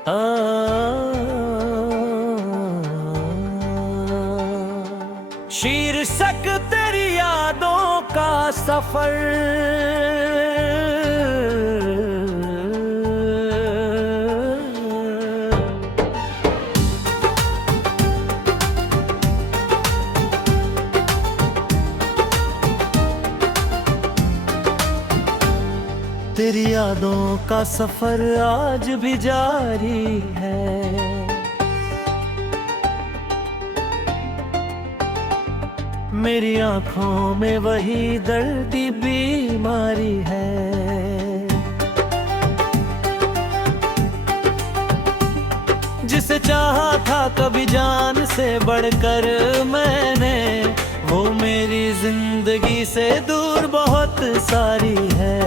आ, शीर्षक तेरी यादों का सफर, तेरी यादों का सफर आज भी जारी है। मेरी आंखों में वही दर्दी बीमारी है, जिसे चाहा था कभी जान से बढ़कर मैंने, वो मेरी जिंदगी से दूर बहुत सारी है।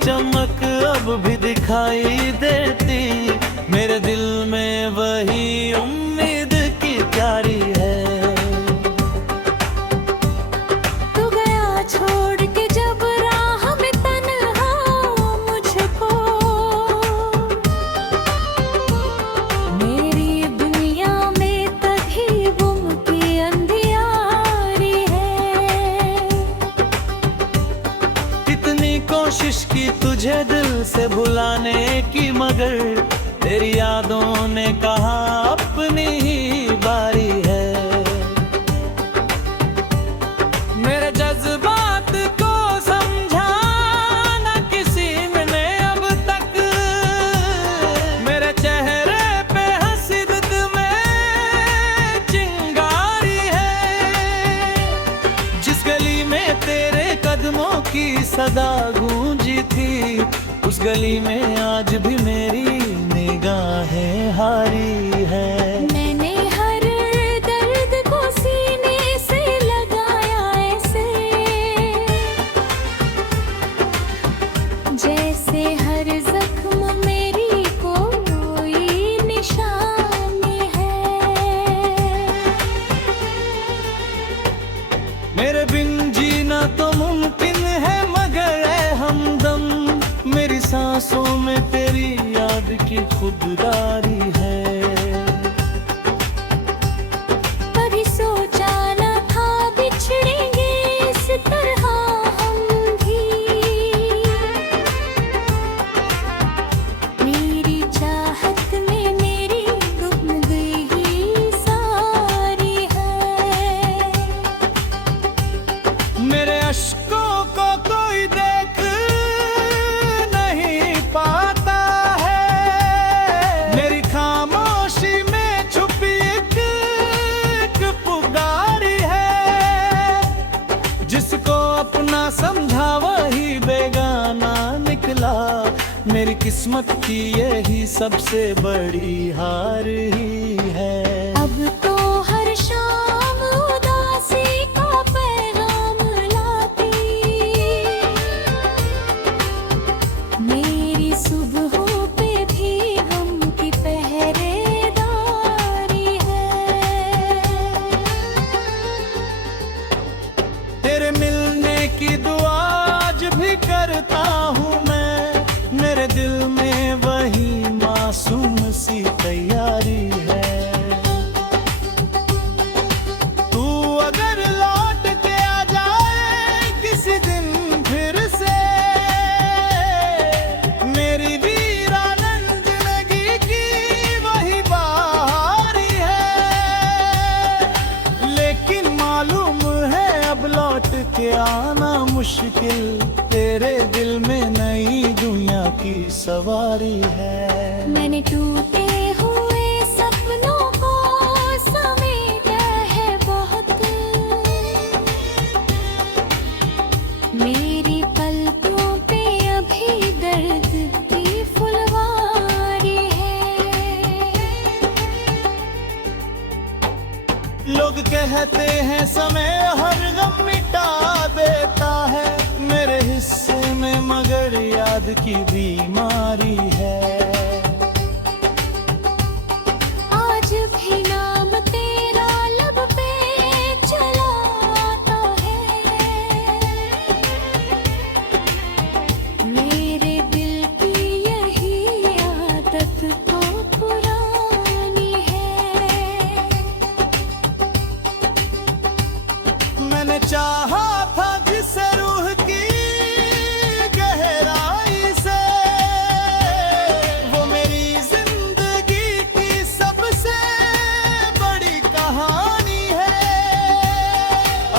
चमक अब भी दिखाई देती, मेरे दिल में वही उम्मीद की प्यारी है। तू गया छोड़ के जब राह में तन्हा मुझको, मेरी दुनिया में तभी गुम की अंधियारी है। कितनी कोशिश की तुझे दिल से भुलाने की, मगर तेरी यादों ने कहा अपनी ही बारी है। मेरे जज्बात को समझाना किसी ने अब तक, मेरे चेहरे पे हसीदत में चिंगारी है। जिस गली में तेरे कदमों की सदा गूंजी थी, उस गली में आज भी मेरी निगाहें हारी है। मैंने हर दर्द को सीने से लगाया ऐसे, जैसे हर जख्म मेरी कोई निशानी है। मेरे बिन जीना तो मुमकिन है, मगर ऐ हमदम मेरी सांसों में तेरी याद की खुददारी है। कभी सोचा न था बिछड़ेंगे इस तरह हम भी, मेरी चाहत में मेरी गुम गई सारी है। मेरे अश्कों को कोई देख नहीं पाता है, मेरी खामोशी में छुपी एक पुकारी है। जिसको अपना समझा वही बेगाना निकला, मेरी किस्मत की यही सबसे बड़ी हार ही है। अब तो हर शाम उदासी का पैगाम लाती, मेरी सुबहों पे भी गम की पहरेदारी है। तेरे मिलने की दुआ आज भी करता हूँ मैं, मेरे दिल में वही मासूम सी तैयारी है। तू अगर लौट के आ जाए किसी दिन फिर से, मेरी वीरान जिंदगी की वही बारी है। लेकिन मालूम है अब लौट के आना मुश्किल, तेरे दिल में नई दुनिया की सवारी है। मैंने टूटे हुए सपनों को समेटा है बहुत, मेरी पलकों पे अभी दर्द की फुलवारी है। लोग कहते हैं समय हर गम जिद की बीमारी है। आज भी नाम तेरा लब पे चला आता है, मेरे दिल की यही आदत तो पुरानी है। मैंने चाहा था जिसे रूह की गहराई से, वो मेरी जिंदगी की सबसे बड़ी कहानी है।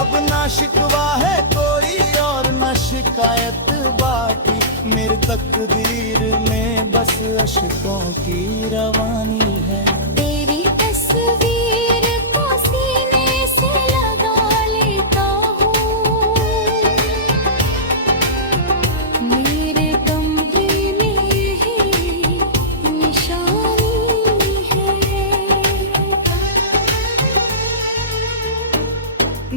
अब ना शिकवा है कोई और न शिकायत बाकी, मेरी तकदीर में बस अशकों की रवानी है। तेरी तस्वीर को सीने से लगा लेता हूँ, मेरे कमरे में यही निशानी है।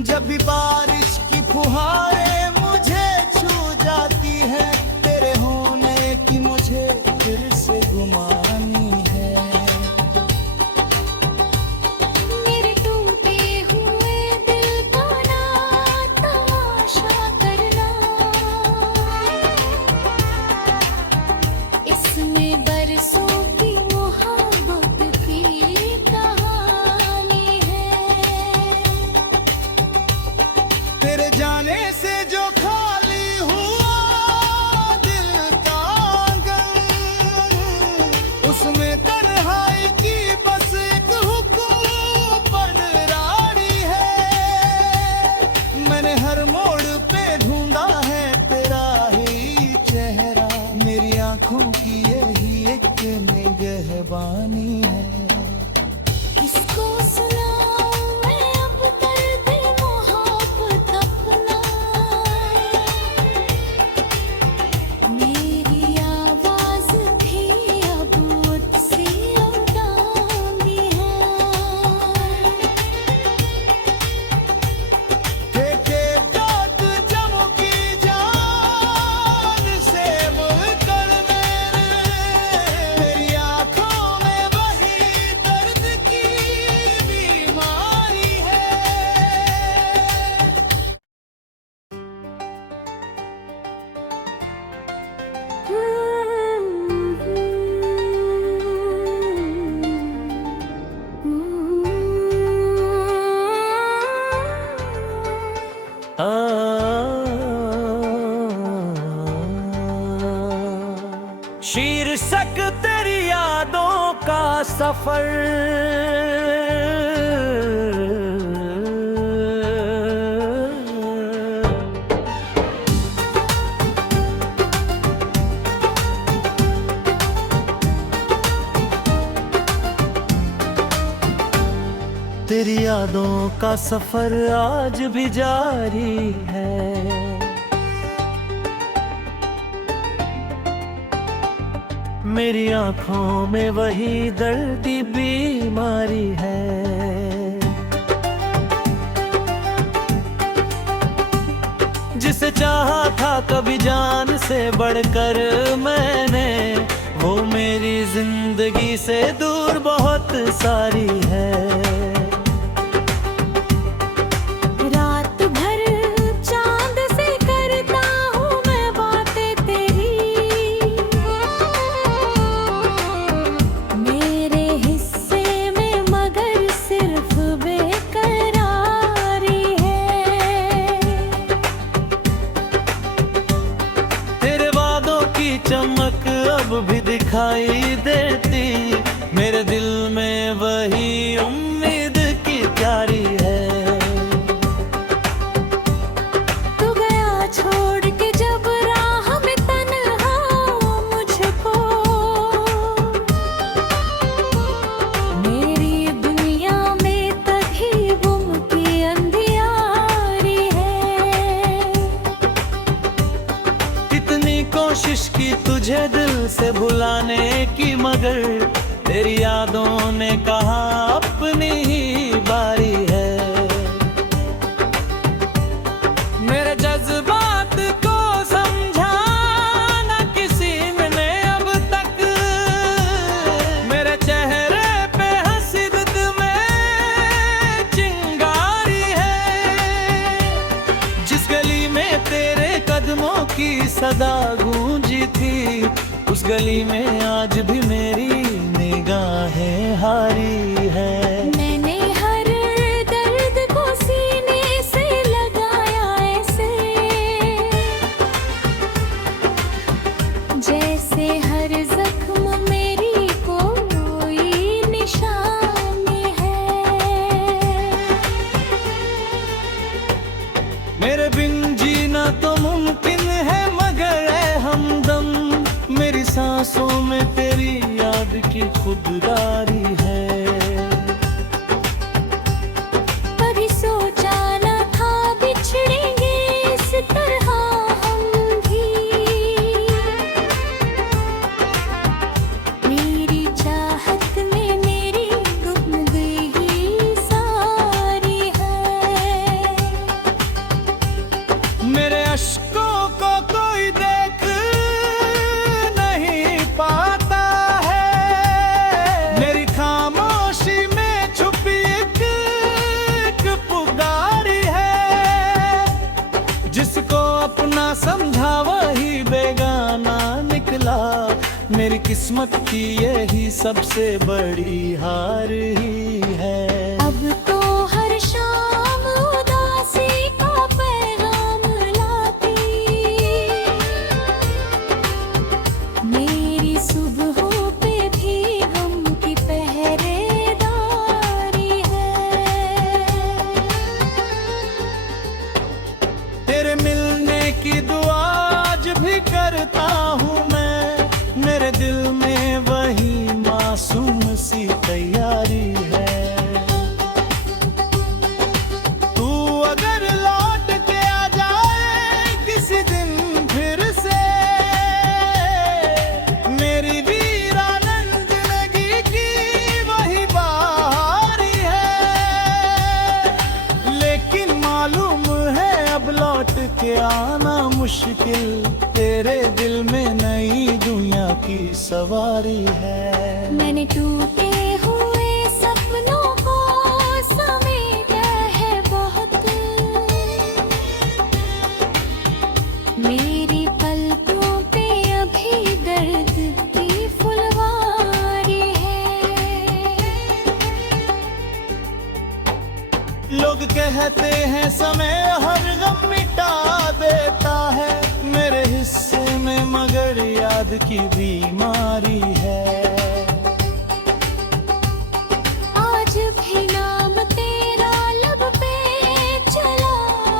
जब भी बारिश की फुहारें मुझे छू जाती है, तेरे होने की मुझे फिर से गुमानी है। मेरे टूटे हुए दिल का ना तमाशा करना, इसमें बरसों की मोहब्बत की कहानी है। तेरे जाने से जो खाली हुआ दिल का आंगन, उसमें तन्हाई की बस एक हुक्म रानी है। मैंने हर मोड़ पे ढूंढा है तेरा ही चेहरा, मेरी आंखों की यही एक निगहबानी है। किसको सुनाऊं मैं अब दर्द मोहब्बत अपना, मेरी आवाज भी अब मुझसे अनजानी है। देखे दाग जमों की जान से मुकर मेरी आंखों में वही दर्द की बीमारी है। शीर्षक तेरी यादों का सफर, तेरी यादों का सफर आज भी जारी है। मेरी आंखों में वही दर्दी बीमारी है। जिसे चाहा था कभी जान से बढ़कर मैंने, वो मेरी जिंदगी से दूर बहुत सारी है। रात भर चांद से करता हूँ मैं बातें तेरी, मेरे हिस्से में मगर सिर्फ बेकरारी है। तेरे वादों की चमक अब भी दिखाई देती, मेरे दिल में वही उम्मीद की प्यारी है। तू गया छोड़ के जब राह में तन्हा मुझको, मेरी दुनिया में तभी गुम की अंधियारी है। कितनी कोशिश की तुझे दिल से भुलाने की, मगर तेरी यादों ने कहा अपनी ही बारी है। मेरे जज्बात को समझाना किसी में तेरे कदमों की सदा गूंजी थी, उस गली में आज भी मेरी निगाहें हारी है। मैंने हर दर्द को सीने से लगाया ऐसे, जैसे हर जख्म मेरी कोई निशानी है। मेरे बिन जीना तो मुमकिन है, मगर ऐ हमदम मेरी सांसों में तेरी याद की खुददारी है। कभी सोचा न था बिछड़ेंगे इस तरह हम भी, मेरी चाहत में मेरी गुम गई सारी है। मेरे अश्कों को कोई देख नहीं पाता है, मेरी खामोशी में छुपी एक पुकारी है। जिसको अपना समझा वही बेगाना निकला, मेरी किस्मत की यही सबसे बड़ी हार ही है। अब तो हर शाम उदासी का पैगाम लाती, मेरी सुबहों पे भी गम की पहरेदारी है। तेरे मिलने की दुआ आज भी करता हूँ मैं, मेरे दिल में वही मासूम सी तैयारी है। तू अगर लौट के आ जाए किसी दिन फिर से, मेरी वीरान जिंदगी की वही बारी है। लेकिन मालूम है अब लौट के आना मुश्किल, तेरे दिल में नई दुनिया की सवारी है। मैंने टूटे हुए सपनों को समेटा है बहुत, मेरी पलकों पे अभी दर्द की फुलवारी है। लोग कहते हैं समय हर गम मिटा देता है, मेरे हिस्से में मगर याद की बीमारी है। आज भी नाम तेरा लब पे चला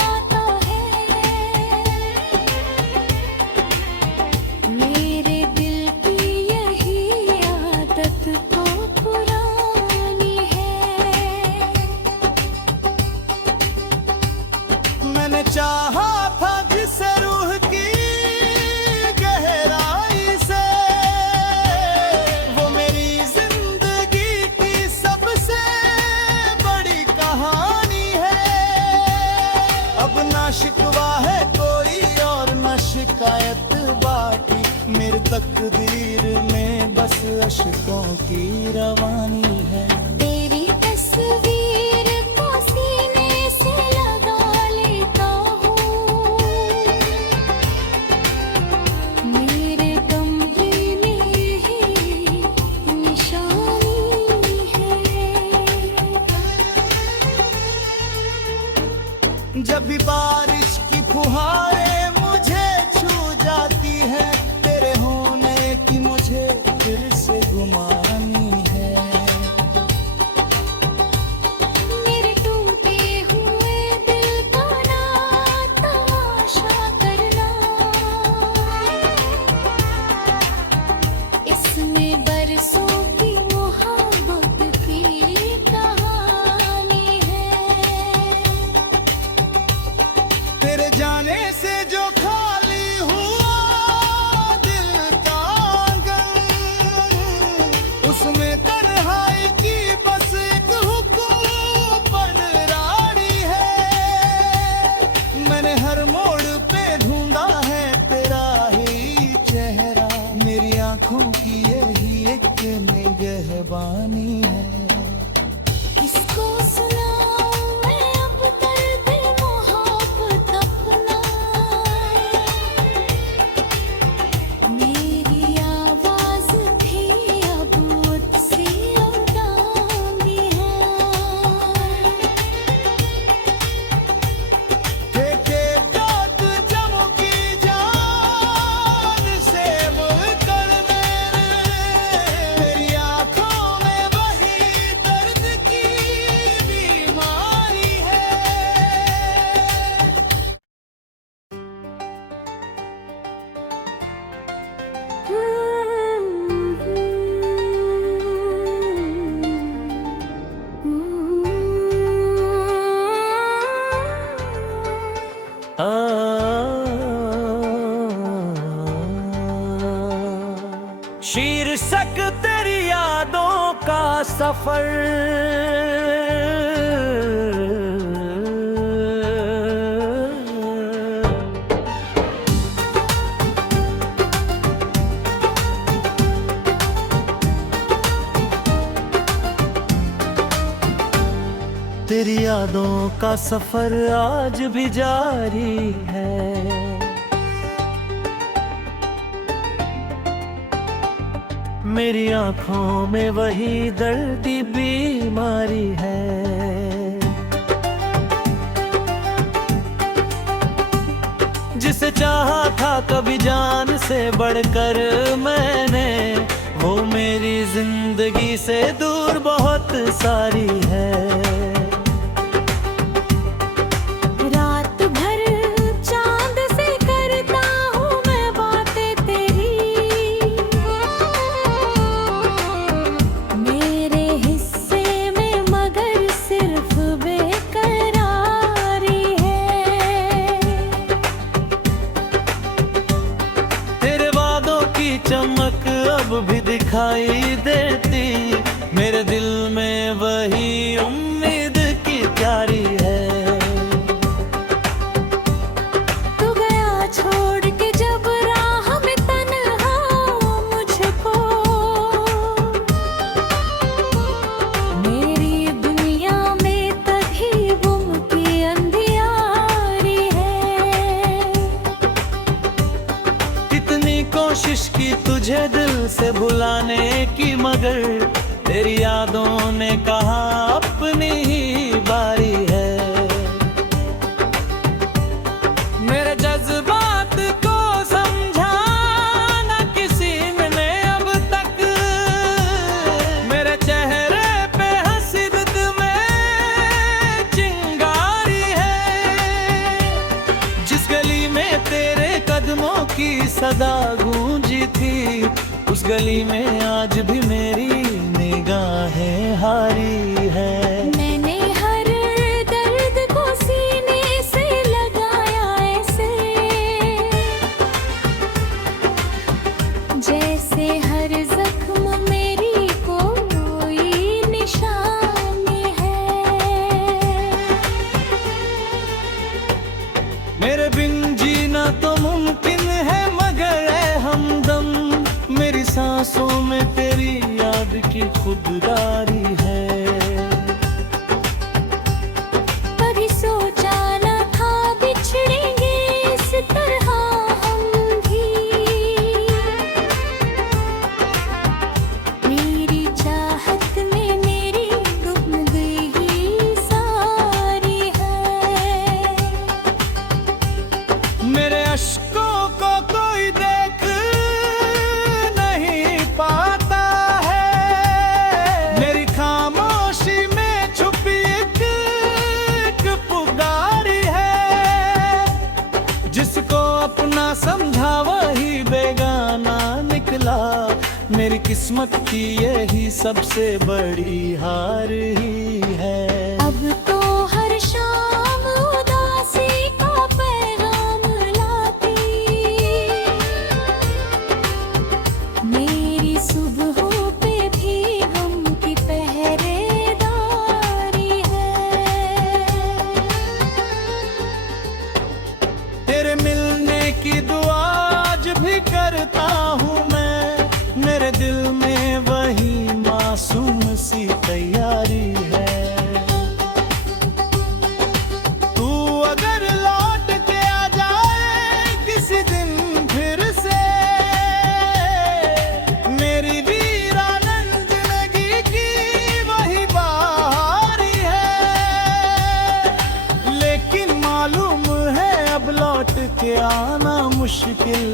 आता है, मेरे दिल की यही आदत तो पुरानी है। मैंने चाहा था जिसे रूह की गहराई से, वो मेरी जिंदगी की सबसे बड़ी कहानी है। अब ना शिकवा है कोई और न शिकायत बाकी, मेरी तकदीर में बस अशकों की रवानी है। तेरी तस्वीर को सीने से लगा लेता हूँ, मेरे कमरे में यही निशानी है। जब भी बारिश की फुहारें मुझे छू जाती है, तेरे होने की मुझे फिर से गुमानी है। मेरे टूटे हुए दिल का ना तमाशा करना, इसमें बरसों की मोहब्बत की कहानी है। तेरे जाने से जो खाली हुआ दिल का आंगन, उसमें तन्हाई की बस एक हुक्म रानी है। मैंने हर मोड़ पे ढूंढा है तेरा ही चेहरा, मेरी आंखों की यही एक निगहबानी है। किसको सुनाऊं मैं अब दर्द मोहब्बत अपना, आ, शीर्षक तेरी यादों का सफर, तेरी यादों का सफर आज भी जारी है। मेरी आंखों में वही दर्दी बीमारी है, जिसे चाहा था कभी जान से बढ़कर मैंने, वो मेरी जिंदगी से दूर बहुत सारी है। चमक अब भी दिखाई देती, मेरे दिल में वही उम्मीद की प्यारी है। तू गया छोड़ के जब राह में तन्हा मुझको, मेरी दुनिया में तभी गुम की अंधियारी है। कितनी कोशिश की तुझे दिल से भुलाने की, मगर तेरी यादों ने कहा अपनी ही बारी है। मेरे जज्बात को समझाना किसी ने अब तक, मेरे चेहरे पे हसीदत में चिंगारी है। जिस गली में तेरे कदमों की सदा गूंजी थी, उस गली में आज भी मेरी निगाहें हारी है। मैंने हर दर्द को सीने से लगाया ऐसे, जैसे हर जख्म मेरी कोई निशानी है। मेरे बिन जीना तो मुमकिन है, मगर ऐ हमदम मेरी सांसों में तेरी याद की खुददारी है। कभी सोचा न था बिछड़ेंगे इस तरह हम भी, मेरी चाहत में मेरी गुमगई सारी है। मेरे अश्कों को कोई देख नहीं पाता है, मेरी खामोशी में छुपी एक पुकारी है। जिसको अपना समझा वही बेगाना निकला, मेरी किस्मत की यही सबसे बड़ी हार ही है। अब तो हर शाम उदासी का पैगाम लाती, मेरी सुबहों पे भी गम की पहरेदारी है। तेरे मिलने की दुआ आज भी करता हूँ मैं, मेरे दिल में वही मासूम सी तैयारी है। तू अगर लौट के आ जाए किसी दिन फिर से, मेरी वीरान जिंदगी की वही बारी है। लेकिन मालूम है अब लौट के आना मुश्किल,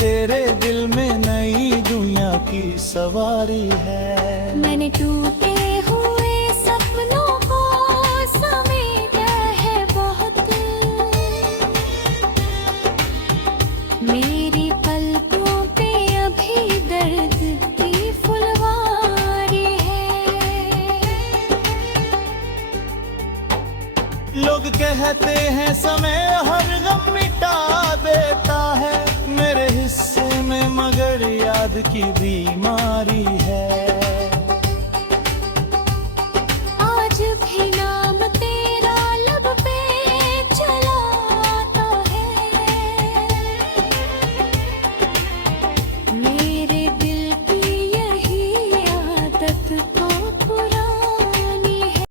तेरे दिल में नई दुनिया की सवारी है। मैंने टूटे हुए सपनों को समेटा है बहुत, मेरी पलकों पे अभी दर्द की फुलवारी है। लोग कहते हैं समय हर गम मिटा देता है, मेरे हिस्से में मगर याद की बीमारी है।